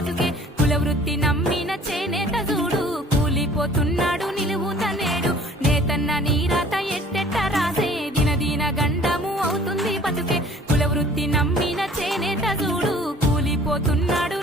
బతుకే కుల వృత్తి నమ్మిన చేనేత చూడు కూలిపోతున్నాడు నిలువుతనేడు నేతన్న నీరాత ఎట్టెట్ట రాసే దినదిన గండము అవుతుంది బతుకే కుల వృత్తి నమ్మిన చేనేత చూడు కూలిపోతున్నాడు